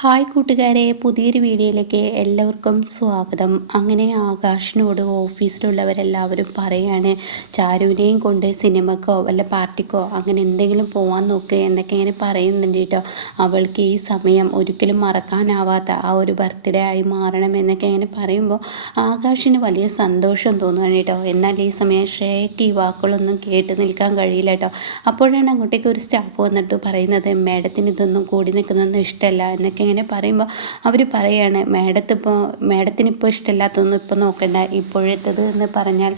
Hi കൂട്ടുകാരെ, പുതിയൊരു വീഡിയോയിലേക്ക് എല്ലാവർക്കും സ്വാഗതം. അങ്ങനെ ആകാശിനോട് ഓഫീസിലുള്ളവരെല്ലാവരും പറയാണ്, ചാരുവിനെയും കൊണ്ട് സിനിമക്കോ വല്ല പാർട്ടിക്കോ അങ്ങനെ എന്തെങ്കിലും പോകാൻ നോക്ക് എന്നൊക്കെ ഇങ്ങനെ പറയുന്നുണ്ട് കേട്ടോ. അവൾക്ക് ഈ സമയം ഒരിക്കലും മറക്കാനാവാത്ത ആ ഒരു ബർത്ത്ഡേ ആയി മാറണം എന്നൊക്കെ ഇങ്ങനെ പറയുമ്പോൾ ആകാശിന് വലിയ സന്തോഷം തോന്നുകയാണ് കേട്ടോ. എന്നാൽ ഈ സമയം ശ്രേയയ്ക്ക് ഈ വാക്കുകളൊന്നും കേട്ട് നിൽക്കാൻ കഴിയില്ല കേട്ടോ. അപ്പോഴാണ് അങ്ങോട്ടേക്ക് ഒരു സ്റ്റാഫ് വന്നിട്ട് പറയുന്നത്, മേഡത്തിന് ഇതൊന്നും കൂടി നിൽക്കുന്നതൊന്നും ഇഷ്ടമല്ല എന്നൊക്കെ ഇങ്ങനെ പറയുമ്പോൾ അവർ പറയാണ്, മേഡത്തിനിപ്പോൾ ഇഷ്ടമില്ലാത്തതൊന്നും ഇപ്പോൾ നോക്കണ്ട, ഇപ്പോഴത്തത് എന്ന് പറഞ്ഞാൽ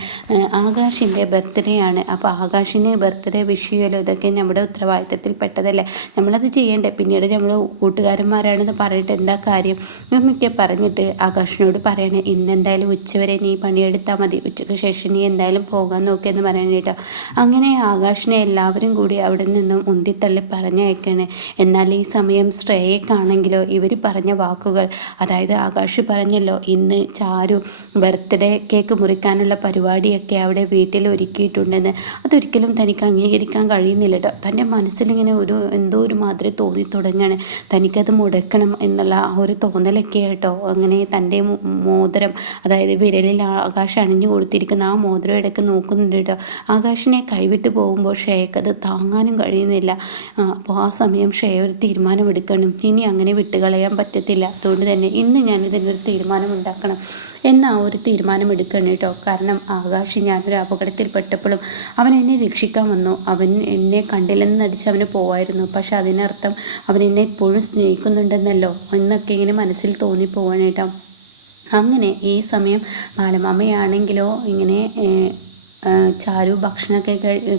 ആകാശിൻ്റെ ബർത്ത്ഡേ ആണ്. അപ്പോൾ ആകാശിന് ബർത്ത്ഡേ വിഷ് ചെയ്യുമല്ലോ, ഇതൊക്കെ നമ്മുടെ ഉത്തരവാദിത്തത്തിൽ പെട്ടതല്ലേ, നമ്മളത് ചെയ്യേണ്ടേ, പിന്നീട് നമ്മൾ കൂട്ടുകാരന്മാരാണെന്ന് പറഞ്ഞിട്ട് എന്താ കാര്യം എന്നൊക്കെ പറഞ്ഞിട്ട് ആകാശിനോട് പറയണേ, ഇന്നെന്തായാലും ഉച്ചവരെ നീ പണിയെടുത്താൽ മതി, ഉച്ചയ്ക്ക് ശേഷം നീ എന്തായാലും പോകാൻ നോക്കിയെന്ന് പറയണ കേട്ടോ. അങ്ങനെ ആകാശിനെ എല്ലാവരും കൂടി അവിടെ നിന്നും ഉന്തിത്തള്ളി പറഞ്ഞയക്കണേ. എന്നാൽ ഈ സമയം ശ്രേയക്കാണെങ്കിലോ ഇവർ പറഞ്ഞ വാക്കുകൾ, അതായത് ആകാശ് പറഞ്ഞല്ലോ ഇന്ന് ചാരു ബർത്ത്ഡേ കേക്ക് മുറിക്കാനുള്ള പരിപാടിയൊക്കെ അവിടെ വീട്ടിൽ ഒരുക്കിയിട്ടുണ്ടെന്ന്, അതൊരിക്കലും തനിക്ക് അംഗീകരിക്കാൻ കഴിയുന്നില്ല കേട്ടോ. തൻ്റെ മനസ്സിലിങ്ങനെ എന്തോ ഒരു മാതിരി തോന്നി തുടങ്ങുകയാണ്, തനിക്കത് മുടക്കണം എന്നുള്ള ആ ഒരു തോന്നലൊക്കെ കേട്ടോ. അങ്ങനെ തൻ്റെ മോതിരം, അതായത് വിരലിൽ ആകാശ് അണിഞ്ഞു കൊടുത്തിരിക്കുന്ന ആ മോതിരം ഇടയ്ക്ക് നോക്കുന്നുണ്ട് കേട്ടോ. ആകാശിനെ കൈവിട്ട് പോകുമ്പോൾ ഷേക്കത് താങ്ങാനും കഴിയുന്നില്ല. അപ്പോൾ ആ സമയം ഷേ ഒരു തീരുമാനമെടുക്കണം, ഇനി അങ്ങനെ വിട്ടുകളയാൻ പറ്റത്തില്ല, അതുകൊണ്ട് തന്നെ ഇന്ന് ഞാനിതിനൊരു തീരുമാനമുണ്ടാക്കണം എന്ന ആ ഒരു തീരുമാനമെടുക്കണം കേട്ടോ. കാരണം ആകാശ് ഞാനൊരു അപകടത്തിൽപ്പെട്ടപ്പോഴും അവൻ എന്നെ രക്ഷിക്കാൻ വന്നു, അവൻ എന്നെ കണ്ടില്ലെന്ന് നടിച്ച് അവന് പോവായിരുന്നു, പക്ഷെ അതിനർത്ഥം അവൻ എന്നെ ഇപ്പോഴും സ്നേഹിക്കുന്നുണ്ടെന്നല്ലോ എന്നൊക്കെ ഇങ്ങനെ മനസ്സിൽ തോന്നിപ്പോവാണ് കേട്ടോ. അങ്ങനെ ഈ സമയം ബാലമാമയാണെങ്കിലോ ഇങ്ങനെ ചാരു ഭക്ഷണമൊക്കെ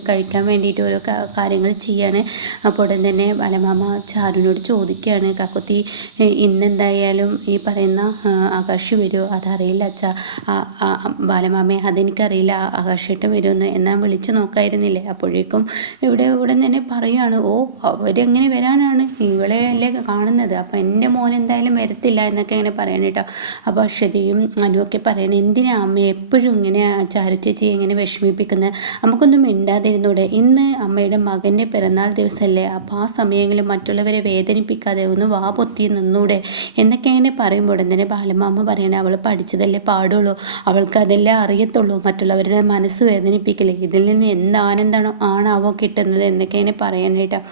കഴിക്കാൻ വേണ്ടിയിട്ട് ഓരോ കാര്യങ്ങൾ ചെയ്യാണ്. അപ്പോൾ ഉടൻ തന്നെ ബാലമാമ ചാരുവിനോട് ചോദിക്കുകയാണ്, കാക്കുത്തി ഇന്നെന്തായാലും ഈ പറയുന്ന ആകാശ് വരുമോ? അതറിയില്ല അച്ഛാ. ബാലമാമയെ അതെനിക്കറിയില്ല, ആകാശേട്ടൻ വരുമെന്ന്, എന്നാൽ വിളിച്ച് നോക്കായിരുന്നില്ലേ? അപ്പോഴേക്കും ഉടൻ തന്നെ പറയുകയാണ്, ഓ അവരെങ്ങനെ വരാനാണ്, ഇവളെ അല്ലേ കാണുന്നത്, അപ്പം എൻ്റെ മോൻ എന്തായാലും വരത്തില്ല എന്നൊക്കെ ഇങ്ങനെ പറയണം കേട്ടോ. അപ്പോൾ അശ്വതിയും അനുവൊക്കെ പറയണം, എന്തിനാ അമ്മ എപ്പോഴും ഇങ്ങനെ ചാരു ചേച്ചി ഇങ്ങനെ വിഷമിപ്പിക്കുന്നത്, നമുക്കൊന്നും മിണ്ടാതിരുന്നൂടെ, ഇന്ന് അമ്മയുടെ മകൻ്റെ പിറന്നാൾ ദിവസമല്ലേ, അപ്പോൾ ആ സമയങ്ങളിൽ മറ്റുള്ളവരെ വേദനിപ്പിക്കാതെ ഒന്ന് വാ പൊത്തി നിന്നൂടെ എന്നൊക്കെ ഇങ്ങനെ പറയുമ്പോൾ ഉടൻ തന്നെ ബാലമാമ പറയണേ, അവൾ പഠിച്ചതല്ലേ പാടുള്ളൂ, അവൾക്ക് അതെല്ലാം അറിയത്തുള്ളൂ, മറ്റുള്ളവരുടെ മനസ്സ് വേദനിപ്പിക്കില്ലേ, ഇതിൽ നിന്ന് എന്ത് ആണാവോ കിട്ടുന്നത് എന്നൊക്കെ ഇങ്ങനെ പറയാനായിട്ടാണ്.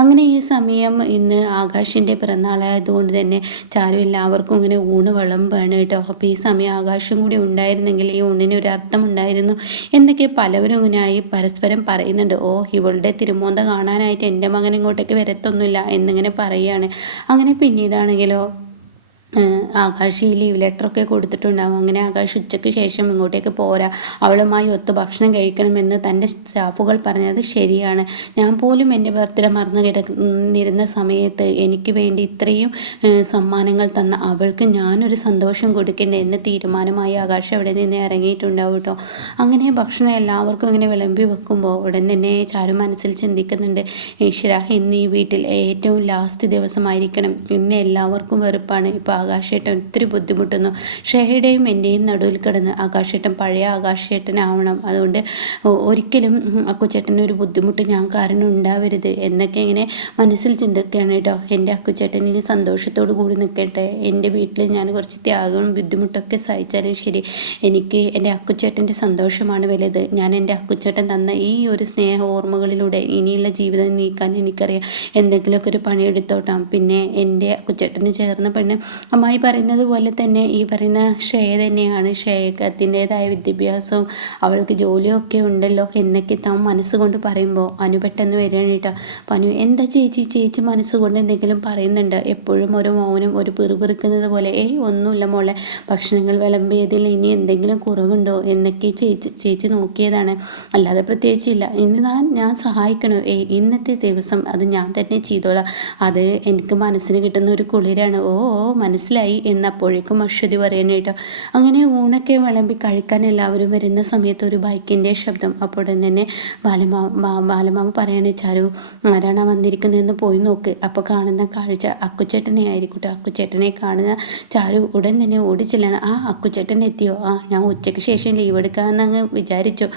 അങ്ങനെ ഈ സമയം ഇന്ന് ആകാശിൻ്റെ പിറന്നാളായതുകൊണ്ട് തന്നെ ചാരു എല്ലാവർക്കും ഇങ്ങനെ ഊണ് വിളമ്പാണ് കേട്ടോ. അപ്പോൾ ഈ സമയം ആകാശം കൂടി ഉണ്ടായിരുന്നെങ്കിൽ ഈ ഊണിന് ഒരു അർത്ഥം ഉണ്ടായിരുന്നു എന്നൊക്കെ പലവരും ഇങ്ങനെയായി പരസ്പരം പറയുന്നുണ്ട്. ഓ ഇവളുടെ തിരുമോന്ത കാണാനായിട്ട് എൻ്റെ മകൻ ഇങ്ങോട്ടേക്ക് വരത്തൊന്നുമില്ല എന്നിങ്ങനെ പറയുകയാണ്. അങ്ങനെ പിന്നീടാണെങ്കിലോ ആകാശ് ഈ ലീവ് ലെറ്ററൊക്കെ കൊടുത്തിട്ടുണ്ടാവും. അങ്ങനെ ആകാശ് ഉച്ചയ്ക്ക് ശേഷം ഇങ്ങോട്ടേക്ക് പോരാ, അവളുമായി ഒത്ത് ഭക്ഷണം കഴിക്കണമെന്ന് തൻ്റെ സ്റ്റാഫുകൾ പറഞ്ഞത് ശരിയാണ്, ഞാൻ പോലും എൻ്റെ ബർത്ത്ഡേ മറന്നു കിടന്നിരുന്ന സമയത്ത് എനിക്ക് വേണ്ടി ഇത്രയും സമ്മാനങ്ങൾ തന്ന അവൾക്ക് ഞാനൊരു സന്തോഷം കൊടുക്കണ്ടേ എന്ന തീരുമാനമായി ആകാശ് അവിടെ നിന്ന് ഇറങ്ങിയിട്ടുണ്ടാവും കേട്ടോ. അങ്ങനെ ഭക്ഷണം എല്ലാവർക്കും ഇങ്ങനെ വിളമ്പി വെക്കുമ്പോൾ ഉടൻ തന്നെ ചാരു മനസ്സിൽ ചിന്തിക്കുന്നുണ്ട്, ഈശ്വര ഇന്ന് ഈ വീട്ടിൽ ഏറ്റവും ലാസ്റ്റ് ദിവസമായിരിക്കണം, ഇന്ന് എല്ലാവർക്കും വെറുപ്പാണ്, ഇപ്പോൾ ആകാശേട്ടൻ ഒത്തിരി ബുദ്ധിമുട്ടുന്നു, ഷേഹയുടെയും എൻ്റെയും നടുവിൽ കിടന്ന് ആകാശേട്ടൻ പഴയ ആകാശേട്ടനാവണം, അതുകൊണ്ട് ഒരിക്കലും അക്കുച്ചേട്ടന് ഒരു ബുദ്ധിമുട്ട് ഞാൻ കാരണം ഉണ്ടാവരുത് എന്നൊക്കെ ഇങ്ങനെ മനസ്സിൽ ചിന്തിക്കുകയാണ് കേട്ടോ. എൻ്റെ അക്കുച്ചേട്ടൻ ഇനി സന്തോഷത്തോടു കൂടി നിൽക്കട്ടെ, എൻ്റെ വീട്ടിൽ ഞാൻ കുറച്ച് ത്യാഗവും ബുദ്ധിമുട്ടൊക്കെ സഹിച്ചാലും ശരി, എനിക്ക് എൻ്റെ അക്കുച്ചേട്ടൻ്റെ സന്തോഷമാണ് വലുത്, ഞാൻ എൻ്റെ അക്കുച്ചേട്ടൻ തന്ന ഈ ഒരു സ്നേഹ ഓർമ്മകളിലൂടെ ഇനിയുള്ള ജീവിതം നീക്കാൻ എനിക്കറിയാം, എന്തെങ്കിലുമൊക്കെ ഒരു പണിയെടുത്തോട്ടാം. പിന്നെ എൻ്റെ അക്കുച്ചേട്ടന് ചേർന്ന പെണ്ണ് അമ്മായി പറയുന്നത് പോലെ തന്നെ ഈ പറയുന്ന ശ്രേയ തന്നെയാണ്, ശ്രേയക്ക് അതിൻ്റേതായ വിദ്യാഭ്യാസവും അവൾക്ക് ജോലിയൊക്കെ ഉണ്ടല്ലോ എന്നൊക്കെ താൻ മനസ്സുകൊണ്ട് പറയുമ്പോൾ അനു പെട്ടെന്ന് വരികയാണ് കേട്ടോ. അപ്പം അനു, എന്താ ചേച്ചി മനസ്സുകൊണ്ട് എന്തെങ്കിലും പറയുന്നുണ്ട്, എപ്പോഴും ഒരു മൗനം, ഒരു പിറുപിറുക്കുന്നത് പോലെ. ഒന്നുമില്ല മോളെ, ഭക്ഷണങ്ങൾ വിളമ്പിയതിൽ ഇനി എന്തെങ്കിലും കുറവുണ്ടോ എന്നൊക്കെ ചേച്ചി നോക്കിയതാണ്, അല്ലാതെ പ്രത്യേകിച്ചില്ല, ഇന്ന് ഞാൻ സഹായിക്കണോ, ഇന്നത്തെ ദിവസം അത് ഞാൻ തന്നെ ചെയ്തോളാം, അത് എനിക്ക് മനസ്സിന് കിട്ടുന്ന ഒരു കുളിരാണ്. ഓ മനസ്സിലായി എന്നപ്പോഴേക്കും അശ്വതി പറയണ കേട്ടോ. അങ്ങനെ ഊണൊക്കെ വിളമ്പി കഴിക്കാൻ എല്ലാവരും വരുന്ന സമയത്ത് ഒരു ബൈക്കിൻ്റെ ശബ്ദം. അപ്പോൾ തന്നെ ബാലമാമ പറയണേ, ചാരു ആരാണ് വന്നിരിക്കുന്നതെന്ന് പോയി നോക്ക്. അപ്പോൾ കാണുന്ന കാഴ്ച അക്കുച്ചേട്ടനെ ആയിരിക്കട്ടെ. അക്കുച്ചേട്ടനെ കാണുന്ന ചാരു ഉടൻ തന്നെ ഓടിച്ചെല്ലണം. ആ അക്കുച്ചേട്ടൻ എത്തിയോ? ആ ഞാൻ ഉച്ചയ്ക്ക് ശേഷം ലീവ് എടുക്കാമെന്ന് അങ്ങ് വിചാരിച്ചു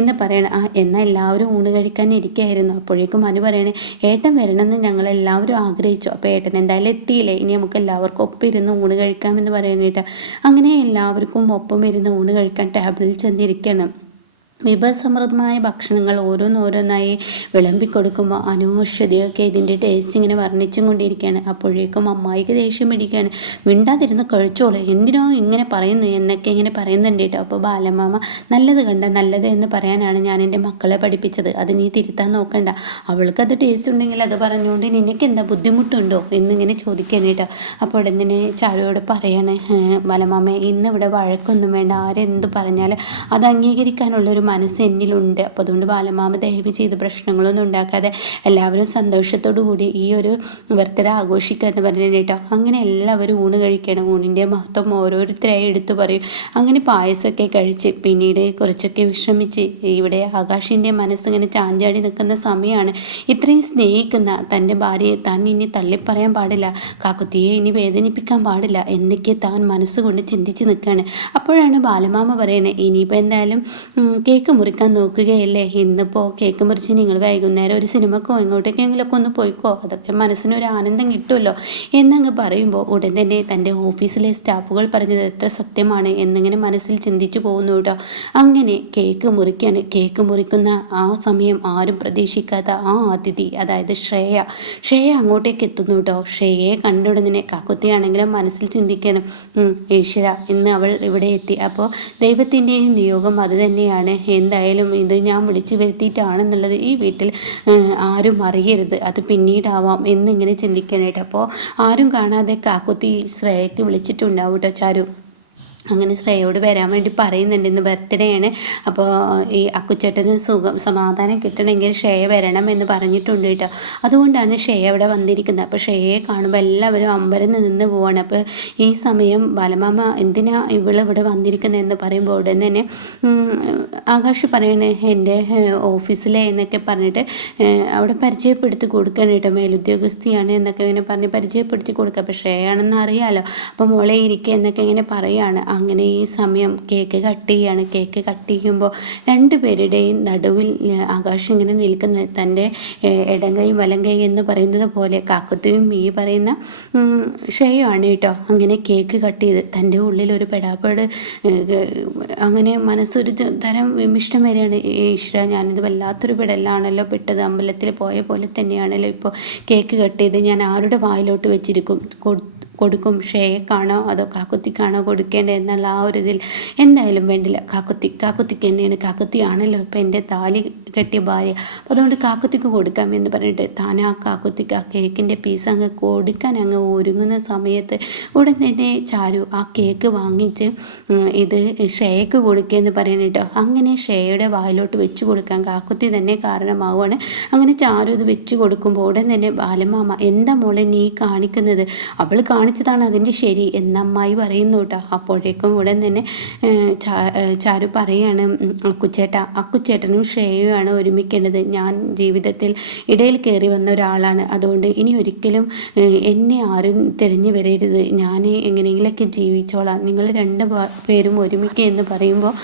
എന്ന് പറയണം. ആ എന്നാൽ എല്ലാവരും ഊണ് കഴിക്കാൻ ഇരിക്കുകയായിരുന്നു. അപ്പോഴേക്കും മനു പറയണേ, ഏട്ടൻ വരണമെന്ന് ഞങ്ങളെല്ലാവരും ആഗ്രഹിച്ചു. അപ്പോൾ ഏട്ടൻ എന്തായാലും എത്തിയില്ലേ, ഇനി നമുക്ക് എല്ലാവർക്കും ഒപ്പം ഇരുന്ന് ഊണ് കഴിക്കാമെന്ന് പറയണേട്ടാ. അങ്ങനെ എല്ലാവർക്കും ഒപ്പം ഇരുന്ന് ഊണ് കഴിക്കാൻ ടേബിളിൽ ചെന്നിരിക്കണം. വിഭവസമൃദ്ധമായ ഭക്ഷണങ്ങൾ ഓരോന്നോരോന്നായി വിളമ്പിക്കൊടുക്കുമ്പോൾ അനശ്വതിയൊക്കെ ഇതിൻ്റെ ടേസ്റ്റ് ഇങ്ങനെ വർണ്ണിച്ചും കൊണ്ടിരിക്കുകയാണ്. അപ്പോഴേക്കും അമ്മായിക്ക് ദേഷ്യം പിടിക്കുകയാണ്. മിണ്ടാതിരുന്ന് കഴിച്ചോളൂ, എന്തിനോ ഇങ്ങനെ പറയുന്നു എന്നൊക്കെ ഇങ്ങനെ പറയുന്നുണ്ട് കേട്ടോ. അപ്പോൾ ബാലമാമ, നല്ലത് കണ്ട നല്ലത് എന്ന് പറയാനാണ് ഞാൻ എൻ്റെ മക്കളെ പഠിപ്പിച്ചത്, അത് നീ തിരുത്താൻ നോക്കണ്ട. അവൾക്കത് ടേസ്റ്റ് ഉണ്ടെങ്കിൽ അത് പറഞ്ഞുകൊണ്ട് നിനക്ക് എന്താ ബുദ്ധിമുട്ടുണ്ടോ എന്നിങ്ങനെ ചോദിക്കാൻ കേട്ടോ. അപ്പോൾ ഉടനെ ചാരുവോട് പറയാണ്, ബാലമാമ ഇന്നിവിടെ വഴക്കൊന്നും വേണ്ട, ആരെന്ത് പറഞ്ഞാൽ അത് അംഗീകരിക്കാനുള്ളൊരു മനസ്സ് എന്നിലുണ്ട്. അപ്പോൾ അതുകൊണ്ട് ബാലമാമ ദയവ് ചെയ്ത് പ്രശ്നങ്ങളൊന്നും ഉണ്ടാക്കാതെ എല്ലാവരും സന്തോഷത്തോടു കൂടി ഈ ഒരു ബർത്ത്ഡേ ആഘോഷിക്കുക എന്ന് പറഞ്ഞു കേട്ടോ. അങ്ങനെ എല്ലാവരും ഊണ് കഴിക്കണം. ഊണിൻ്റെ മഹത്വം ഓരോരുത്തരായി എടുത്തു പറയും. അങ്ങനെ പായസമൊക്കെ കഴിച്ച് പിന്നീട് കുറച്ചൊക്കെ വിശ്രമിച്ച് ഇവിടെ ആകാശിൻ്റെ മനസ്സിങ്ങനെ ചാഞ്ചാടി നിൽക്കുന്ന സമയമാണ്. ഇത്രയും സ്നേഹിക്കുന്ന തൻ്റെ ഭാര്യയെ താൻ ഇനി തള്ളിപ്പറയാൻ പാടില്ല, കാക്കുത്തിയെ ഇനി വേദനിപ്പിക്കാൻ പാടില്ല എന്നൊക്കെ താൻ മനസ്സുകൊണ്ട് ചിന്തിച്ച് നിൽക്കുകയാണ്. അപ്പോഴാണ് ബാലമാമ പറയണേ, ഇനിയിപ്പോൾ എന്തായാലും കേക്ക് മുറിക്കാൻ നോക്കുകയല്ലേ, ഇന്നിപ്പോൾ കേക്ക് മുറിച്ച് നിങ്ങൾ വൈകുന്നേരം ഒരു സിനിമക്കോ എങ്ങോട്ടേക്കെങ്കിലുമൊക്കെ ഒന്ന് പോയിക്കോ, അതൊക്കെ മനസ്സിനൊരു ആനന്ദം കിട്ടുമല്ലോ എന്നങ്ങ് പറയുമ്പോൾ ഉടൻ തന്നെ തൻ്റെ ഓഫീസിലെ സ്റ്റാഫുകൾ പറഞ്ഞത് എത്ര സത്യമാണ് എന്നിങ്ങനെ മനസ്സിൽ ചിന്തിച്ചു പോകുന്നു കേട്ടോ. അങ്ങനെ കേക്ക് മുറിക്കുകയാണ്. കേക്ക് മുറിക്കുന്ന ആ സമയം ആരും പ്രതീക്ഷിക്കാത്ത ആ അതിഥി, അതായത് ശ്രേയ അങ്ങോട്ടേക്ക് എത്തുന്നു കേട്ടോ. ശ്രേയയെ കണ്ടുടനെ കാക്കുത്തിയാണെങ്കിലും മനസ്സിൽ ചിന്തിക്കണം, ഈശ്വര ഇന്ന് അവൾ ഇവിടെ എത്തി, അപ്പോൾ ദൈവത്തിൻ്റെ നിയോഗം അത് തന്നെയാണ്. എന്തായാലും ഇത് ഞാൻ വിളിച്ചു വരുത്തിയിട്ടാണെന്നുള്ളത് ഈ വീട്ടിൽ ആരും അറിയരുത്, അത് പിന്നീടാവാം എന്നിങ്ങനെ ചിന്തിക്കാനായിട്ട്. അപ്പോൾ ആരും കാണാതെ കാക്കുത്തി ശ്രേയയ്ക്ക് വിളിച്ചിട്ടുണ്ടാവും കേട്ടോ ചാരു. അങ്ങനെ ശ്രേയോട് വരാൻ വേണ്ടി പറയുന്നുണ്ട്. ഇന്ന് ബർത്ത്ഡേ ആണ്, അപ്പോൾ ഈ അക്കുച്ചേട്ടന് സമാധാനം കിട്ടണമെങ്കിൽ ശ്രേയ വരണം എന്ന് പറഞ്ഞിട്ടുണ്ട് കേട്ടോ. അതുകൊണ്ടാണ് ശ്രേയ ഇവിടെ വന്നിരിക്കുന്നത്. അപ്പോൾ ശ്രേയയെ കാണുമ്പോൾ എല്ലാവരും അമ്പരന്ന് നിന്ന് പോവാണ്. അപ്പോൾ ഈ സമയം ബാലമാമ എന്തിനാ ഇവിടെ വന്നിരിക്കുന്നത് എന്ന് പറയുമ്പോൾ ഉടൻ തന്നെ ആകാശ് പറയണേ, എൻ്റെ ഓഫീസിലെ എന്നൊക്കെ പറഞ്ഞിട്ട് അവിടെ പരിചയപ്പെടുത്തി കൊടുക്കണം കേട്ടോ. മേലുദ്യോഗസ്ഥയാണ് എന്നൊക്കെ ഇങ്ങനെ പറഞ്ഞ് പരിചയപ്പെടുത്തി കൊടുക്കുക. അപ്പോൾ ശ്രേയാണെന്ന് അറിയാമല്ലോ. അപ്പോൾ മോളെ ഇരിക്കുക എന്നൊക്കെ ഇങ്ങനെ പറയുകയാണ്. അങ്ങനെ ഈ സമയം കേക്ക് കട്ട് ചെയ്യാണ്. കേക്ക് കട്ട് ചെയ്യുമ്പോൾ രണ്ടുപേരുടെയും നടുവിൽ ആകാശ് ഇങ്ങനെ നിൽക്കുന്ന തൻ്റെ ഇടങ്കൈ വലങ്കൈ എന്ന് പറയുന്നത് പോലെ കാക്കത്തും ഈ പറയുന്ന ശ്രേയയാണ് കേട്ടോ. അങ്ങനെ കേക്ക് കട്ട് ചെയ്ത് തൻ്റെ ഉള്ളിൽ ഒരു പെടാപ്പാട് അങ്ങനെ മനസ്സൊരു തരം വിമിഷ്ടം വരെയാണ്. ഈശ്വര ഞാനിത് വല്ലാത്തൊരു പെടലാണല്ലോ പെട്ടത്, അമ്പലത്തിൽ പോയ പോലെ തന്നെയാണല്ലോ ഇപ്പോൾ കേക്ക് കട്ട് ചെയ്ത് ഞാൻ ആരുടെ വായിലോട്ട് വെച്ചിരിക്കും കൊടുക്കും, ശ്രേയക്കാണോ അതോ കാക്കുത്തിക്കാണോ കൊടുക്കേണ്ടത് എന്നുള്ള ആ ഒരു ഇതിൽ എന്തായാലും വേണ്ടില്ല, കാക്കുത്തിക്ക് തന്നെയാണ്, കാക്കുത്തിയാണല്ലോ ഇപ്പം എൻ്റെ താലി കെട്ടിയ ഭാര്യ, അപ്പോൾ അതുകൊണ്ട് കാക്കുത്തിക്ക് കൊടുക്കാം എന്ന് പറഞ്ഞിട്ട് താൻ ആ കാക്കുത്തിക്ക് ആ കേക്കിൻ്റെ പീസ് അങ്ങ് കൊടുക്കാൻ അങ്ങ് ഒരുങ്ങുന്ന സമയത്ത് ഉടൻ തന്നെ ചാരു ആ കേക്ക് വാങ്ങിച്ച് ഇത് ശ്രേയക്ക് കൊടുക്കുക എന്ന് പറയാനിട്ടോ. അങ്ങനെ ശ്രേയയുടെ വായിലോട്ട് വെച്ച് കൊടുക്കാൻ കാക്കുത്തി തന്നെ കാരണമാവുകയാണ്. അങ്ങനെ ചാരു ഇത് വെച്ച് കൊടുക്കുമ്പോൾ ഉടൻ തന്നെ ബാലമാമ, എന്താ മോളെ നീ കാണിക്കുന്നത്, അവൾ കാണിച്ചതാണ് അതിൻ്റെ ശരി എന്ന് അമ്മായി പറയുന്നു കേട്ടോ. അപ്പോഴേക്കും ഉടൻ തന്നെ ചാരു പറയാണ്, അക്കുച്ചേട്ടനും ശ്രേയയുമാണ് ഒരുമിക്കേണ്ടത്, ഞാൻ ജീവിതത്തിൽ ഇടയിൽ കയറി വന്ന ഒരാളാണ്, അതുകൊണ്ട് ഇനി ഒരിക്കലും എന്നെ ആരും തിരഞ്ഞു വരരുത്, ഞാൻ എങ്ങനെയെങ്കിലൊക്കെ ജീവിച്ചോളാം, നിങ്ങൾ രണ്ട് പേരും ഒരുമിക്കുക എന്ന് പറയുമ്പോൾ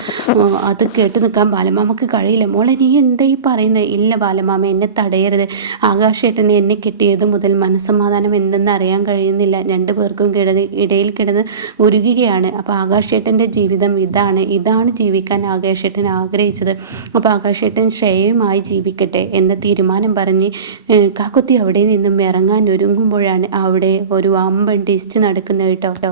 അത് കേട്ട് നിൽക്കാൻ ബാലമാമക്ക് കഴിയില്ല. മോളെ നീ എന്താ ഈ പറയുന്നത്? ഇല്ല ബാലമാമ, എന്നെ തടയരുത്, ആകാശേട്ടനെ എന്നെ കിട്ടിയത് മുതൽ മനസ്സമാധാനം എന്തെന്ന് അറിയാൻ കഴിയുന്നില്ല, രണ്ട് പേർക്കും ഇടയിൽ കിടന്ന് ഉരുകുകയാണ്. അപ്പോൾ ആകാശേട്ടൻ്റെ ജീവിതം ഇതാണ് ജീവിക്കാൻ ആകാശേട്ടൻ ആഗ്രഹിച്ചത്, അപ്പോൾ ആകാശേട്ടൻ ശ്രേയയുമായി ജീവിക്കട്ടെ എന്ന തീരുമാനം പറഞ്ഞ് കാക്കുത്തി അവിടെ നിന്നും ഇറങ്ങാൻ ഒരുങ്ങുമ്പോഴാണ് അവിടെ ഒരു അമ്പൻ ടെസ്റ്റ് നടക്കുന്നത് കേട്ടോ.